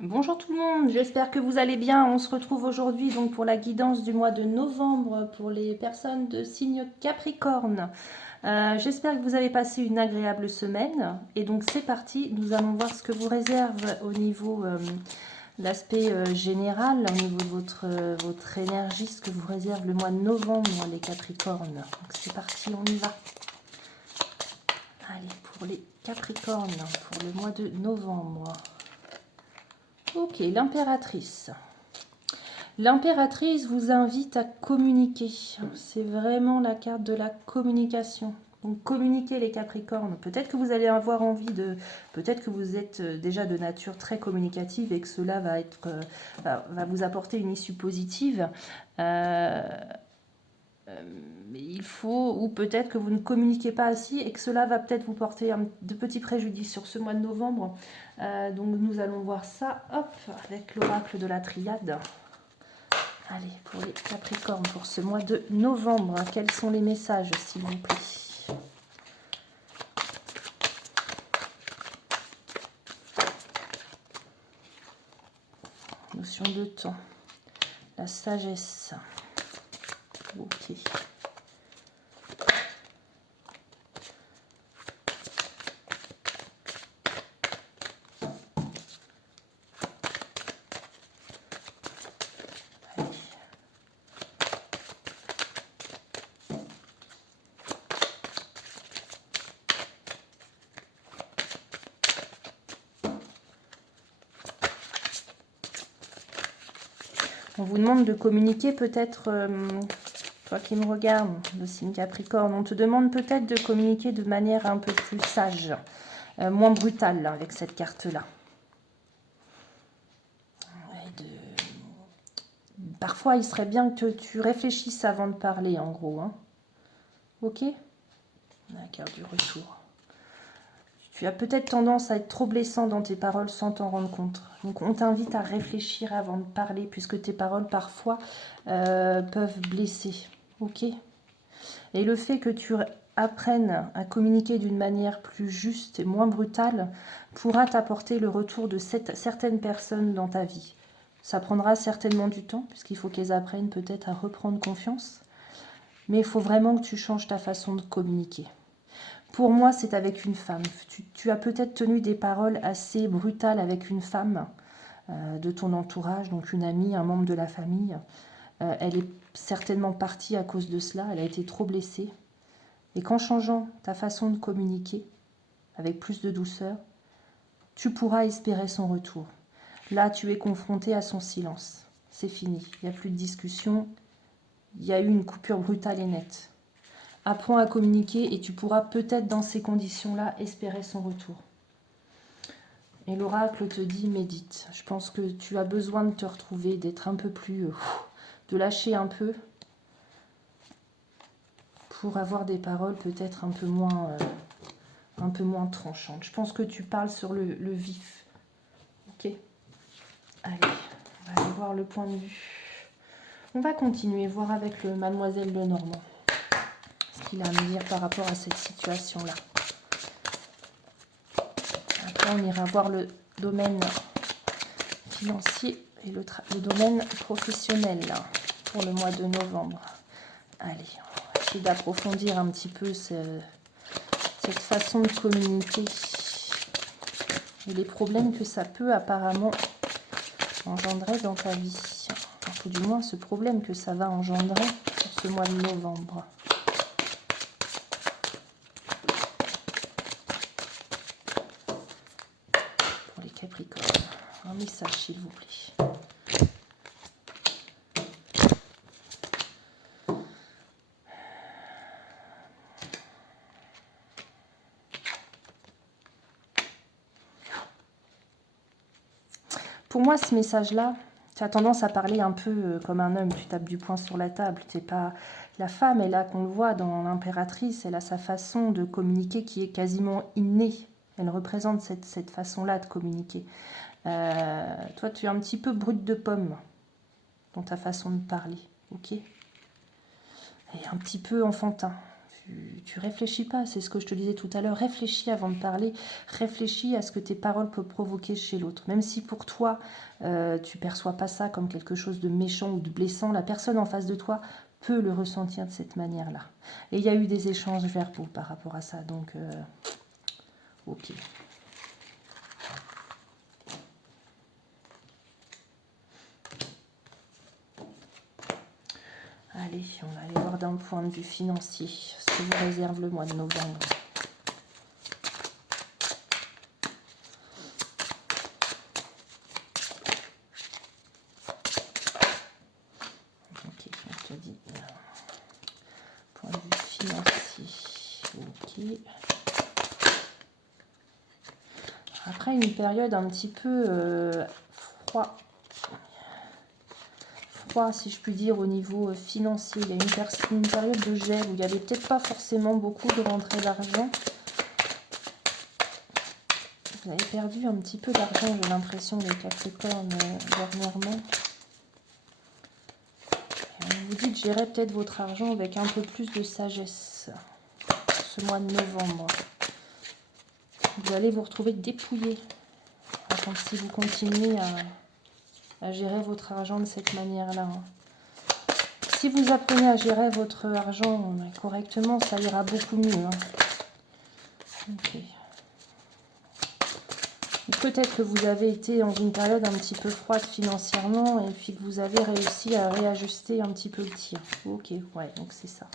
Bonjour tout le monde, j'espère que vous allez bien. On se retrouve aujourd'hui donc pour la guidance du mois de novembre pour les personnes de signe Capricorne. J'espère que vous avez passé une agréable semaine. Et donc c'est parti, nous allons voir ce que vous réserve au niveau l'aspect général, au niveau de votre énergie, ce que vous réserve le mois de novembre les Capricornes. Donc c'est parti, on y va. Allez, pour les Capricornes, pour le mois de novembre. Ok, l'impératrice. L'impératrice vous invite à communiquer. C'est vraiment la carte de la communication. Donc communiquez les Capricornes. Peut-être que vous allez avoir envie de... Peut-être que vous êtes déjà de nature très communicative et que cela va vous apporter une issue positive. Mais il faut, ou peut-être que vous ne communiquez pas assez et que cela va peut-être vous porter de petits préjudices sur ce mois de novembre. Donc nous allons voir ça, hop, avec l'oracle de la triade. Allez, pour les Capricornes, pour ce mois de novembre, quels sont les messages, s'il vous plaît? Notion de temps, la sagesse. Ok. On vous demande de communiquer peut-être, toi qui me regardes, le signe Capricorne, on te demande peut-être de communiquer de manière un peu plus sage, moins brutale là, avec cette carte-là. Parfois, il serait bien que tu réfléchisses avant de parler, en gros. Hein. Ok? La carte du retour. Tu as peut-être tendance à être trop blessant dans tes paroles sans t'en rendre compte. Donc on t'invite à réfléchir avant de parler, puisque tes paroles parfois peuvent blesser. Ok? Et le fait que tu apprennes à communiquer d'une manière plus juste et moins brutale pourra t'apporter le retour de certaines personnes dans ta vie. Ça prendra certainement du temps, puisqu'il faut qu'elles apprennent peut-être à reprendre confiance. Mais il faut vraiment que tu changes ta façon de communiquer. Pour moi, c'est avec une femme. Tu as peut-être tenu des paroles assez brutales avec une femme de ton entourage, donc une amie, un membre de la famille. Elle est certainement partie à cause de cela, elle a été trop blessée. Et qu'en changeant ta façon de communiquer, avec plus de douceur, tu pourras espérer son retour. Là, tu es confronté à son silence. C'est fini, il n'y a plus de discussion, il y a eu une coupure brutale et nette. Apprends à communiquer et tu pourras peut-être dans ces conditions-là espérer son retour. Et l'oracle te dit médite. Je pense que tu as besoin de te retrouver, d'être un peu plus... de lâcher un peu pour avoir des paroles peut-être un peu moins tranchantes. Je pense que tu parles sur le vif. Ok? Allez, on va aller voir le point de vue. On va continuer, voir avec le Mademoiselle Lenormand ce qu'il a à me dire par rapport à cette situation-là. Après, on ira voir le domaine financier et le domaine professionnel là, pour le mois de novembre. Allez, on va essayer d'approfondir un petit peu cette façon de communiquer et les problèmes que ça peut apparemment engendrer dans ta vie. Enfin, ou du moins ce problème que ça va engendrer sur ce mois de novembre. Pour les Capricornes, un message s'il vous plaît. Pour moi, ce message-là, tu as tendance à parler un peu comme un homme, tu tapes du poing sur la table. Tu n'es pas la femme, elle a, qu'on le voit dans l'impératrice, elle a sa façon de communiquer qui est quasiment innée. Elle représente cette façon-là de communiquer. Toi, tu es un petit peu brute de pomme dans ta façon de parler, ok? Et un petit peu enfantin. tu réfléchis pas, c'est ce que je te disais tout à l'heure, réfléchis avant de parler, réfléchis à ce que tes paroles peuvent provoquer chez l'autre. Même si pour toi, tu perçois pas ça comme quelque chose de méchant ou de blessant, la personne en face de toi peut le ressentir de cette manière-là. Et il y a eu des échanges verbaux par rapport à ça, donc ok. Allez, on va aller voir d'un point de vue financier ce que vous réserve le mois de novembre. Ok, on te dit point de vue financier. Ok. Après une période un petit peu froid, si je puis dire, au niveau financier. Il y a une période de gel où il n'y avait peut-être pas forcément beaucoup de rentrée d'argent. Vous avez perdu un petit peu d'argent, j'ai l'impression, les Capricornes, dernièrement. Et on vous dit de gérer peut-être votre argent avec un peu plus de sagesse ce mois de novembre. Vous allez vous retrouver dépouillé. Enfin, si vous continuez à gérer votre argent de cette manière-là. Si vous apprenez à gérer votre argent correctement, ça ira beaucoup mieux. Ok. Peut-être que vous avez été dans une période un petit peu froide financièrement et puis que vous avez réussi à réajuster un petit peu le tir. Ok, ouais, donc c'est ça.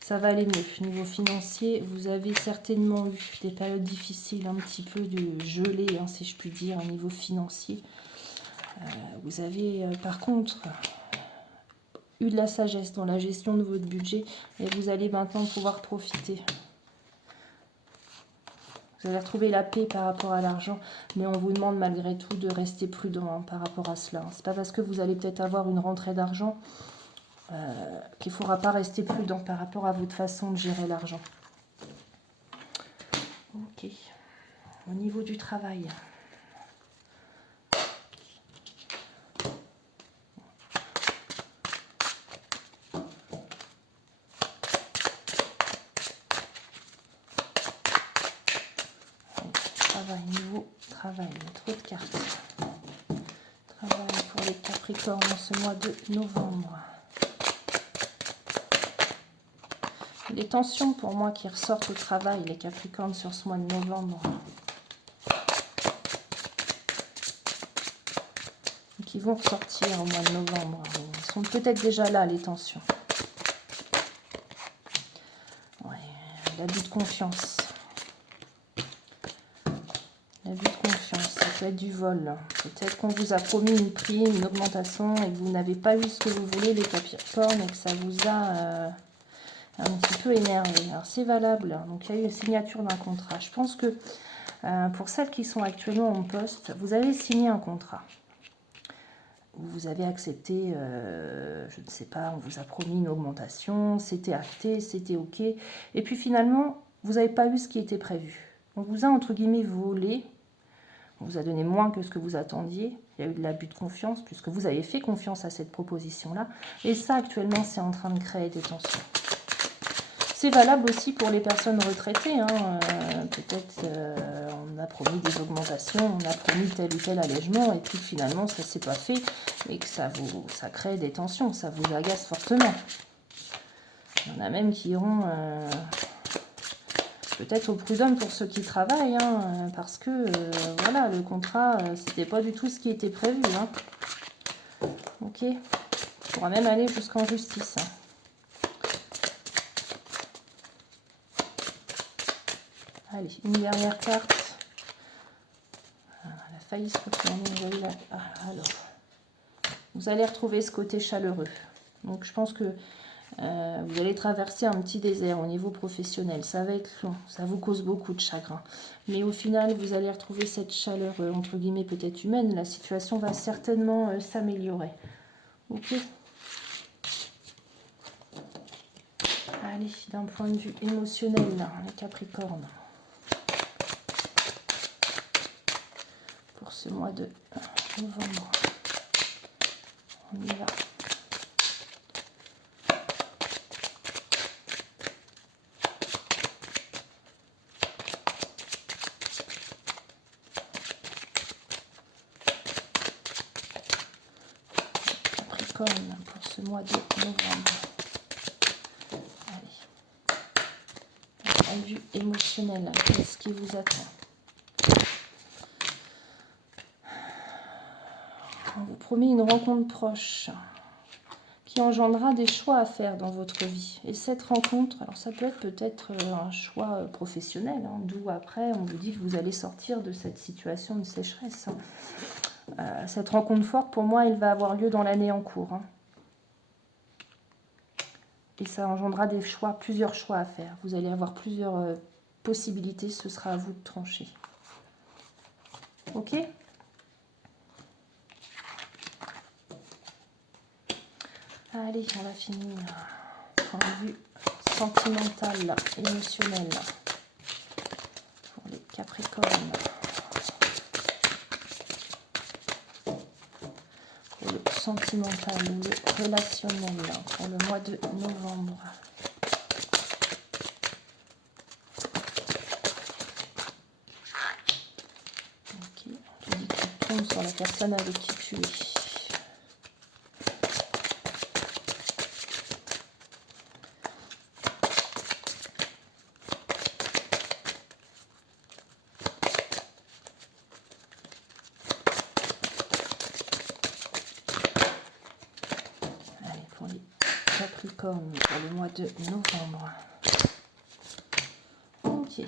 Ça va aller mieux. Niveau financier, vous avez certainement eu des périodes difficiles, un petit peu de gelée, si je puis dire, au niveau financier. Vous avez par contre eu de la sagesse dans la gestion de votre budget et vous allez maintenant pouvoir profiter. Vous allez retrouver la paix par rapport à l'argent, mais on vous demande malgré tout de rester prudent par rapport à cela. C'est pas parce que vous allez peut-être avoir une rentrée d'argent qu'il ne faudra pas rester prudent par rapport à votre façon de gérer l'argent. Ok. Au niveau du travail. Niveau travail, trop de cartes. Travail pour les Capricornes en ce mois de novembre. Les tensions pour moi qui ressortent au travail, les Capricornes sur ce mois de novembre. Et qui vont ressortir au mois de novembre. Elles sont peut-être déjà là, les tensions. Ouais, l'abus de confiance. L'abus de confiance, ça peut être du vol. Peut-être qu'on vous a promis une prime, une augmentation et que vous n'avez pas eu ce que vous voulez, les Capricornes, et que ça vous a un petit peu énervé. Alors c'est valable, donc il y a eu une signature d'un contrat. Je pense que pour celles qui sont actuellement en poste, vous avez signé un contrat. Vous avez accepté, je ne sais pas, on vous a promis une augmentation, c'était acté, c'était ok. Et puis finalement, vous n'avez pas eu ce qui était prévu. On vous a entre guillemets volé. On vous a donné moins que ce que vous attendiez. Il y a eu de l'abus de confiance puisque vous avez fait confiance à cette proposition-là. Et ça, actuellement, c'est en train de créer des tensions. C'est valable aussi pour les personnes retraitées. Peut-être on a promis des augmentations, on a promis tel ou tel allègement et puis finalement, ça ne s'est pas fait et que ça crée des tensions, ça vous agace fortement. Il y en a même qui iront... peut-être au prud'homme pour ceux qui travaillent, parce que voilà, le contrat, c'était pas du tout ce qui était prévu. Ok, on pourra même aller jusqu'en justice. Allez, une dernière carte. La faillite retournée. Alors, vous allez retrouver ce côté chaleureux. Donc, je pense que vous allez traverser un petit désert au niveau professionnel. Ça va être long, ça vous cause beaucoup de chagrin. Mais au final, vous allez retrouver cette chaleur, entre guillemets, peut-être humaine. La situation va certainement s'améliorer. Ok. Allez, d'un point de vue émotionnel, là, les Capricornes. Pour ce mois de novembre. On y va. Capricorne pour ce mois de novembre. Allez. D'un point de vue émotionnel, qu'est-ce qui vous attend? On vous promet une rencontre proche qui engendrera des choix à faire dans votre vie. Et cette rencontre, alors ça peut être peut-être un choix professionnel, hein, d'où après on vous dit que vous allez sortir de cette situation de sécheresse. Cette rencontre forte, pour moi, elle va avoir lieu dans l'année en cours. Hein. Et ça engendrera des choix, plusieurs choix à faire. Vous allez avoir plusieurs possibilités, ce sera à vous de trancher. Ok ? Allez, on va finir. Point de vue sentimental, émotionnel. Pour les Capricornes. Pour le sentimental ou le relationnel. Pour le mois de novembre. Ok, on te dit que tu tombes sur la personne avec qui tu es. Capricorne pour le mois de novembre. Ok.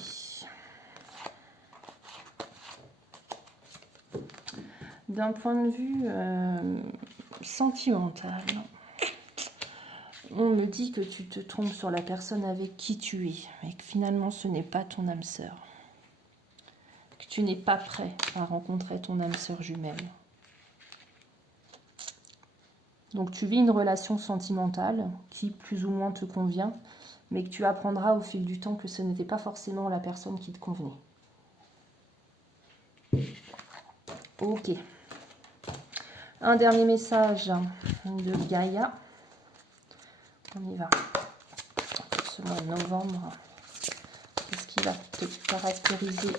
D'un point de vue sentimental, on me dit que tu te trompes sur la personne avec qui tu es, mais que finalement ce n'est pas ton âme sœur. Que tu n'es pas prêt à rencontrer ton âme sœur jumelle. Donc tu vis une relation sentimentale qui plus ou moins te convient, mais que tu apprendras au fil du temps que ce n'était pas forcément la personne qui te convenait. Ok. Un dernier message de Gaïa. On y va. Pour ce mois de novembre, qu'est-ce qui va te caractériser ?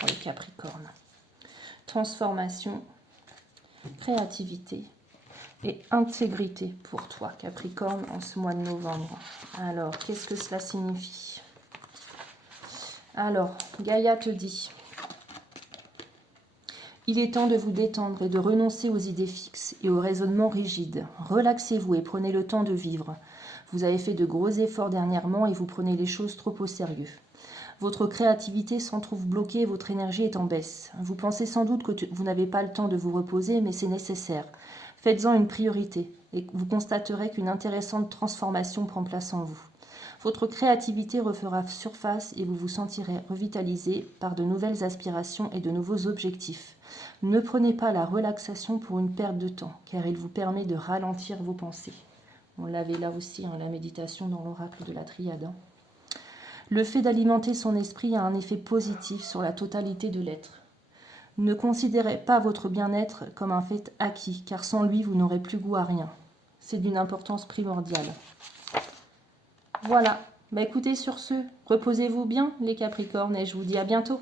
Pour les Capricornes. Transformation, créativité et intégrité pour toi, Capricorne, en ce mois de novembre. Alors, qu'est-ce que cela signifie? Alors, Gaïa te dit, il est temps de vous détendre et de renoncer aux idées fixes et aux raisonnements rigides. Relaxez-vous et prenez le temps de vivre. Vous avez fait de gros efforts dernièrement et vous prenez les choses trop au sérieux. Votre créativité s'en trouve bloquée et votre énergie est en baisse. Vous pensez sans doute que vous n'avez pas le temps de vous reposer, mais c'est nécessaire. Faites-en une priorité et vous constaterez qu'une intéressante transformation prend place en vous. Votre créativité refera surface et vous vous sentirez revitalisé par de nouvelles aspirations et de nouveaux objectifs. Ne prenez pas la relaxation pour une perte de temps, car il vous permet de ralentir vos pensées. On l'avait là aussi, la méditation dans l'oracle de la Triade. Le fait d'alimenter son esprit a un effet positif sur la totalité de l'être. Ne considérez pas votre bien-être comme un fait acquis, car sans lui, vous n'aurez plus goût à rien. C'est d'une importance primordiale. Voilà. Écoutez, sur ce, reposez-vous bien, les Capricornes, et je vous dis à bientôt.